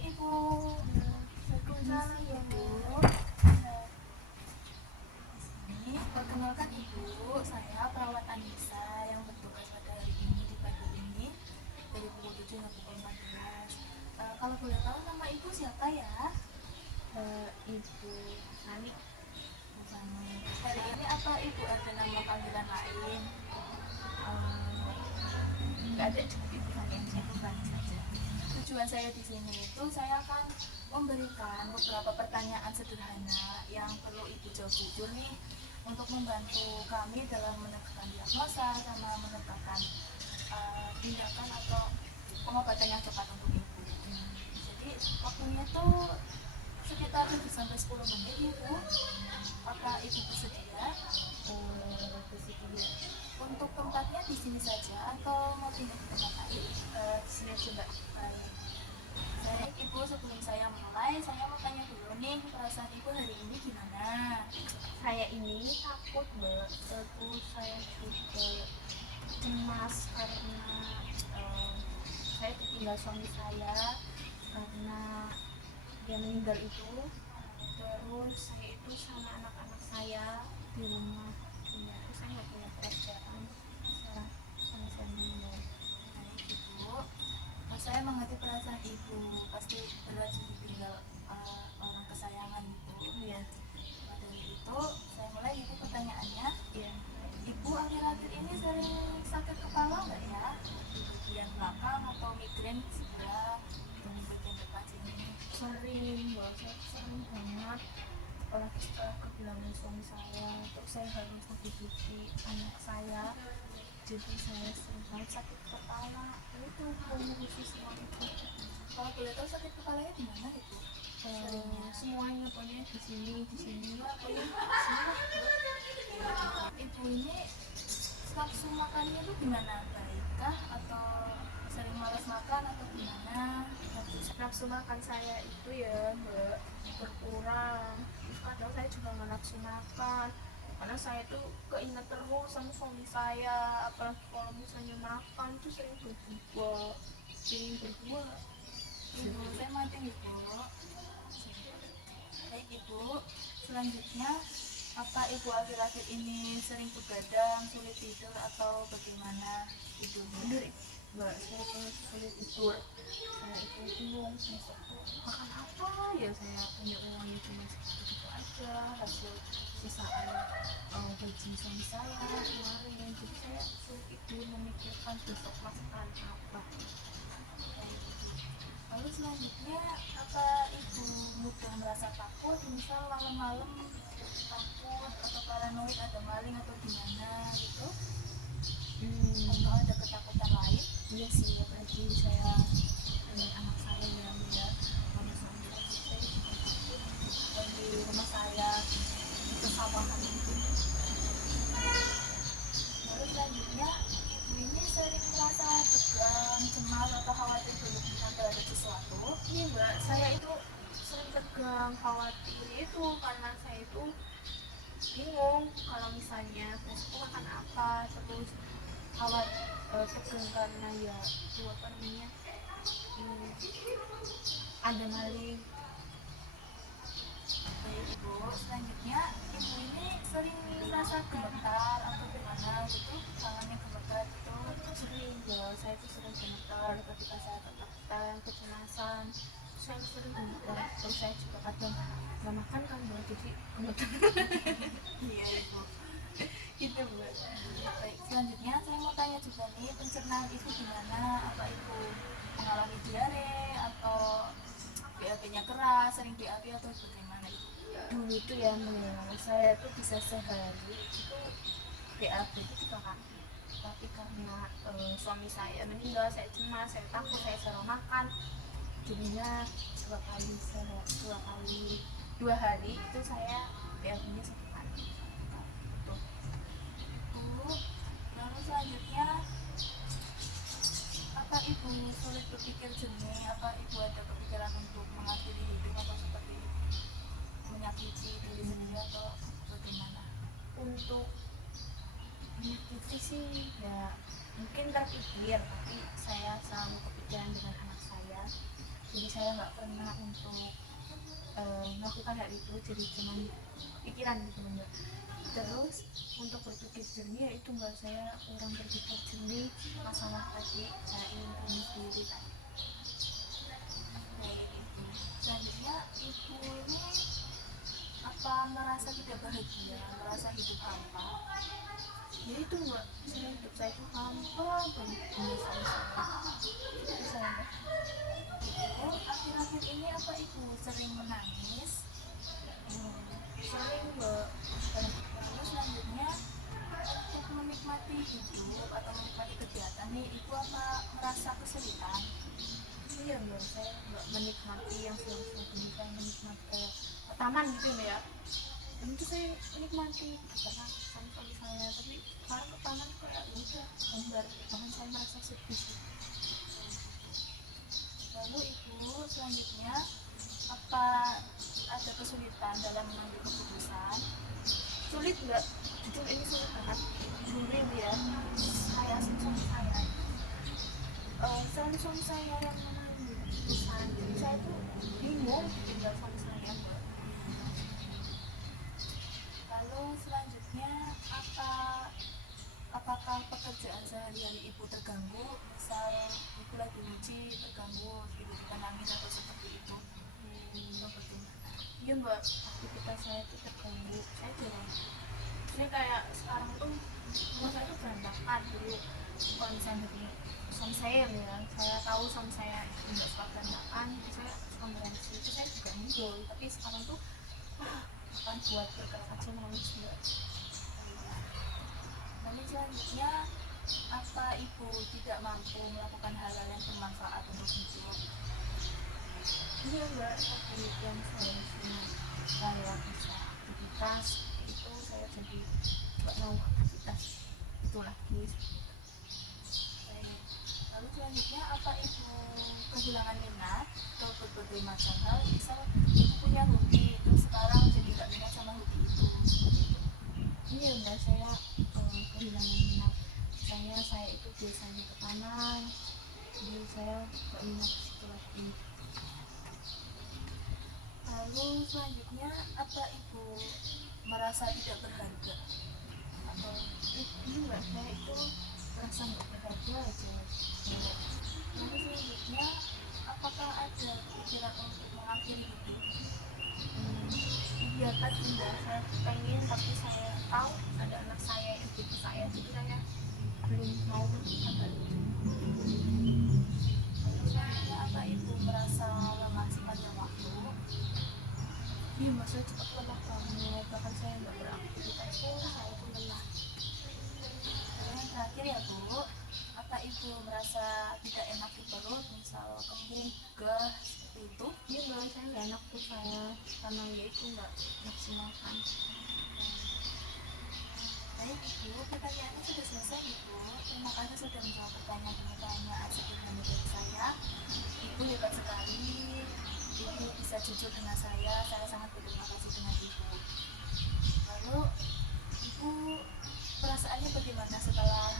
Ibu. Waalaikumsalam Ibu. Ini perkenalkan Ibu, saya perawat Anissa yang bertugas pada hari ini di pagi ini dari pukul 7 hingga pukul 14. Kalau boleh tahu nama Ibu siapa ya? Ibu Sani. Hari ini apa Ibu ada nama panggilan lain? Nggak ada, cukup Ibu Sani aja. Ibu Fani saja. Tujuan saya di sini itu saya akan memberikan beberapa pertanyaan sederhana yang perlu Ibu jawab jujur nih untuk membantu kami dalam menentukan diagnosa sama menentukan tindakan atau pengobatan yang tepat untuk Ibu. Jadi waktunya tuh sekitar 7-10 menit Ibu. Apakah Ibu bersedia? Bersedia. Untuk tempatnya di sini saja atau mau pindah ke tempat lain? Di sini aja Mbak. Baik Ibu, sebelum saya mulai, saya mau tanya dulu nih, perasaan Ibu hari ini gimana? Saya ini takut Mbak, terus saya juga cemas karena saya ditinggal suami saya karena dia meninggal itu. Terus saya itu sama anak-anak saya di rumah, terus saya nggak punya pekerjaan setelah suami saya meninggal. Baik Ibu, saya mengerti perasaan Ibu, pasti berat ditinggal orang kesayangan Ibu. Iya. Pada itu, saya mulai Ibu pertanyaannya. Iya. Ibu akhir-akhir ini sering sakit kepala nggak ya? Di bagian belakang atau migrain sebelah di bagian depan sini? Sering banget, apalagi setelah kehilangan suami saya, terus saya harus menghidupi anak saya, jadi saya sering banget sakit kepala. Itu mengurusi semua itu. Kalau boleh tahu sakit kepalanya di mana Ibu? Semuanya pokoknya di sini Pokoknya semua. Ibu ini nafsu makannya itu gimana? Baikkah atau sering malas makan atau gimana? nafsu makan saya itu ya Mbak berkurang. Terus kadang saya juga nggak nafsu makan karena saya tuh keinget terus sama suami saya, apalagi kalau misalnya makan tuh sering berdua. Ibu, saya mancing Ibu. Baik Ibu, selanjutnya apa Ibu akhir-akhir ini sering begadang, sulit tidur atau bagaimana Tidur tidurnya? Mbak, saya tuh sulit tidur. Saya itu bingung besok tuh makan apa ya, saya punya uangnya cuma segitu aja, hasil sisaan gaji suami saya kemarin, jadi saya sulit tidur memikirkan besok makan apa. Lalu selanjutnya apa Ibu mudah merasa takut, misal malam-malam takut atau paranoid ada maling atau gimana gitu? Atau ada ketakutan lain? Iya sih, apalagi saya ini anak saya yang ya mama suami saya juga takut. Dan di rumah saya di pesawahan itu. Lalu selanjutnya Ibu ini sering merasa tegang, cemas atau khawatir berlebihan terhadap sesuatu? Iya Mbak, saya itu sering tegang, khawatir itu karena saya itu bingung kalau misalnya besok makan apa, terus khawatir tegang karena ya itu apa namanya, ada maling. Baik Ibu, selanjutnya Ibu ini sering merasa gemetar atau gimana gitu, tangannya gemetar gitu? Sering ya, saya itu sering gemetar ketika saya ketakutan, kecemasan, saya sering gemetar. Terus saya juga kadang nggak makan kan Mbak, jadi gemetar. Iya Ibu. Itu Mbak. Baik, selanjutnya saya mau tanya juga nih, pencernaan Ibu gimana? Apa Ibu mengalami diare atau BAB-nya keras, sering BAB atau bagaimana Ibu? Dulu itu ya Mbak, saya tuh bisa sehari itu BAB itu 3 kali. Tapi karena suami saya meninggal, saya cemas, saya takut, saya suruh makan, jadinya 2 kali, 2 hari itu saya BAB-nya 1 kali. Ibu, lalu selanjutnya apa Ibu sulit berpikir jernih? Apa Ibu ada kepikiran untuk mengakhiri hidup atau seperti menyakiti diri sendiri atau bagaimana? Untuk menyakiti sih ya mungkin terpikir, tapi saya selalu kepikiran dengan anak saya. jadi saya nggak pernah untuk melakukan hal itu, jadi cuman pikiran gitu mbak. Terus untuk berpikir jernih yaitu mbak, saya orang berpikir jernih masalah tadi saya ingin bunuh diri tadi. Baik, Ibu. Selanjutnya Ibu ini apa merasa tidak bahagia, merasa hidup hampa? Ya itu mbak, saya hidup saya itu hampa banget sama saya itu saya mbak. Ibu, akhir-akhir ini apa Ibu sering menangis? Sering mbak. Lalu selanjutnya untuk menikmati hidup atau menikmati kegiatan nih, Ibu apa merasa kesulitan? Iya mbak, saya nggak menikmati yang sedang-sedang ini, saya menikmati kayak ke taman gitu ya. Itu saya menikmati karena sama suami saya, tapi sekarang ke taman kayak udah gambar, bahkan saya merasa sedih sih. Lalu Ibu selanjutnya apa ada kesulitan dalam mengambil keputusan? Sulit nggak? Jujur ini sulit banget. Dulu ya, Saya suami saya selalu suami saya yang mengambil keputusan, jadi saya tuh bingung ditinggal suami saya mbak. lalu selanjutnya apakah pekerjaan sehari-hari Ibu terganggu? Misal Ibu lagi nyuci terganggu, tiba-tiba nangis atau seperti itu? Atau bagaimana? Iya mbak, aktivitas saya tuh terganggu, saya jarang. Ini kayak sekarang tuh rumah saya tuh berantakan. Dulu kalau misalnya dari suami saya ya, saya tahu suami saya itu nggak suka berantakan, jadi saya suka berengsih, itu saya juga ngidol. Tapi sekarang tuh bukan buat bergerak aja nangis mbak. Lalu selanjutnya apa Ibu tidak mampu melakukan hal-hal yang bermanfaat untuk hidup? Iya mbak, tapi yang seharusnya saya bisa aktivitas itu saya jadi nggak mau aktivitas itu lagi. Baik. Lalu selanjutnya apa Ibu kehilangan minat atau berbagai macam hal? Misal Ibu punya hobi, terus sekarang jadi gak minat sama hobi itu. Iya mbak, saya kehilangan minat. Saya itu biasanya ke taman, jadi saya nggak minat ke situ lagi. Lalu selanjutnya apa Ibu merasa tidak berharga? Atau Iya mbak, saya itu merasa nggak berharga aja. lalu selanjutnya apakah ada pikiran untuk mengakhiri hidup? Iya pasti mbak, saya pengen, tapi saya tahu ada anak saya yang ibu saya, jadi saya belum mau melakukan hal itu. Lalu selanjutnya apa Ibu merasa lemah sepanjang waktu? Iya mbak, saya cepat lelah banget, bahkan saya nggak beraktivitas pun saya itu lelah. Lalu yang terakhir ya Bu, apa Ibu merasa tidak enak di perut, misal kembung, gas, seperti itu? Iya mbak, saya nggak enak tuh saya, karena ya itu nggak maksimalkan. Baik Ibu, pertanyaannya sudah selesai Ibu. Terima kasih sudah menjawab pertanyaan-pertanyaan sederhana dari saya. Ibu hebat sekali. Ibu bisa jujur dengan saya sangat berterima kasih dengan Ibu. Lalu Ibu perasaannya bagaimana setelah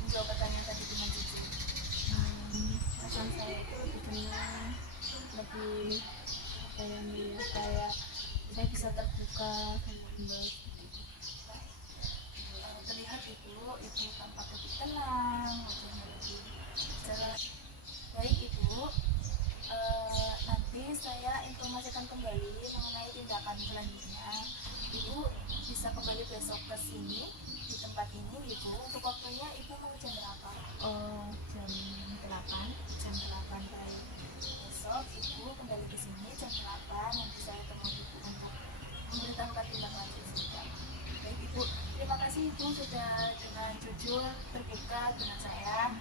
menjawab pertanyaan tadi dengan jujur? Perasaan saya itu lebih tenang, lebih apa yang ya, saya bisa terbuka sama mbak. Terlihat Ibu tampak lebih tenang, wajahnya lebih cerah. Baik Ibu, nanti saya informasikan kembali mengenai tindakan selanjutnya. Ibu bisa kembali besok ke sini di tempat ini Ibu. Untuk waktunya Ibu mau jam berapa? Jam 8. Jam 8. Baik. Besok Ibu kembali ke sini jam 8. Nanti saya temui Ibu untuk memberitahukan tindak lanjut seperti apa. Baik Ibu, terima kasih Ibu sudah dengan jujur terbuka dengan saya.